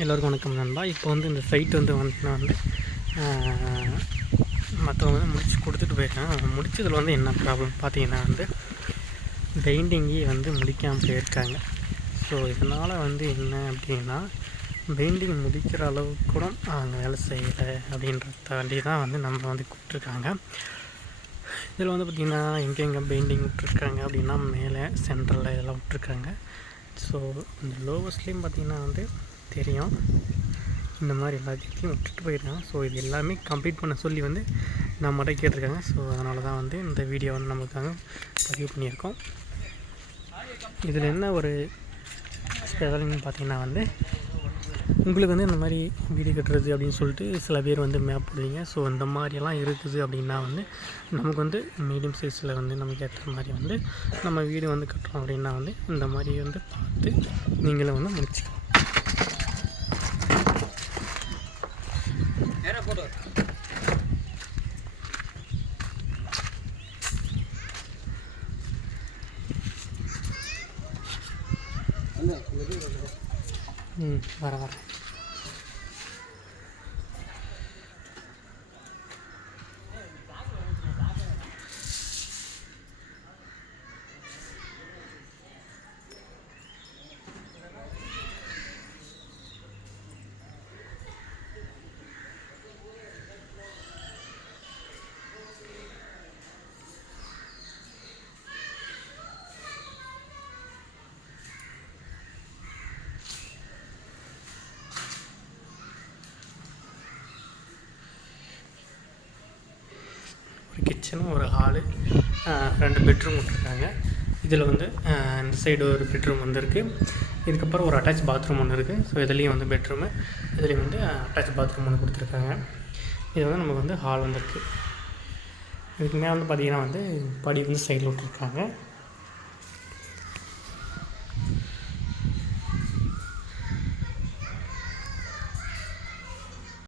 எல்லோருக்கும் வணக்கம் நண்பா. இப்போ வந்து இந்த சைட் வந்து மற்றவங்க வந்து முடிச்சு கொடுத்துட்டு போயிருக்காங்க. முடிச்சதில் வந்து என்ன ப்ராப்ளம் பார்த்தீங்கன்னா பெயிண்டிங்கி வந்து முடிக்காமல் போயிருக்காங்க. ஸோ இதனால் வந்து என்ன அப்படின்னா, பெயிண்டிங் முடிக்கிற அளவுக்கு கூட அவங்க வேலை செய்யலை அப்படின்றத தாண்டி தான் வந்து நம்ம வந்து கூப்பிட்ருக்காங்க. இதில் வந்து பார்த்திங்கன்னா எங்கெங்கே பெயிண்டிங் விட்ருக்காங்க அப்படின்னா, மேலே சென்ட்ரலில் இதெல்லாம் விட்ருக்காங்க. ஸோ இந்த லோவஸ்ட்லேயும் பார்த்திங்கன்னா வந்து தெரியும், இந்த மாதிரி எல்லாத்தையும் விட்டுட்டு போயிருக்காங்க. ஸோ இது எல்லாமே கம்ப்ளீட் பண்ண சொல்லி வந்து நம்மகிட்ட கேட்டிருக்காங்க. ஸோ அதனால தான் வந்து இந்த வீடியோ வந்து நமக்காக பதிவு பண்ணியிருக்கோம். இதில் என்ன ஒரு ஸ்பெஷல்னு பார்த்திங்கன்னா வந்து, உங்களுக்கு வந்து இந்த மாதிரி வீடு கட்டுறது அப்படின்னு சொல்லிட்டு சில பேர் வந்து மேப் போடுவீங்க. ஸோ இந்த மாதிரியெல்லாம் இருக்குது அப்படின்னா வந்து நமக்கு வந்து மீடியம் சைஸில் வந்து நமக்கு ஏற்ற மாதிரி வந்து நம்ம வீடு வந்து கட்டுறோம் அப்படின்னா வந்து இந்த மாதிரி வந்து பார்த்து நீங்களும் வந்து முடிச்சுக்கலாம். வரேன். ஒரு கிச்சனும் ஒரு ஹாலு, 2 பெட்ரூம் விட்ருக்காங்க. இதில் வந்து இந்த சைடு ஒரு பெட்ரூம் வந்து இருக்குது. இதுக்கப்புறம் ஒரு அட்டாச் பாத்ரூம் ஒன்று இருக்குது. ஸோ இதுலேயும் வந்து பெட்ரூமு, இதுலேயும் வந்து அட்டாச் பாத்ரூம் ஒன்று கொடுத்துருக்காங்க. இது வந்து நமக்கு வந்து ஹால் வந்துருக்கு. இதுக்கு மேலே வந்து பார்த்திங்கன்னா வந்து படி வந்து சைடில் விட்ருக்காங்க.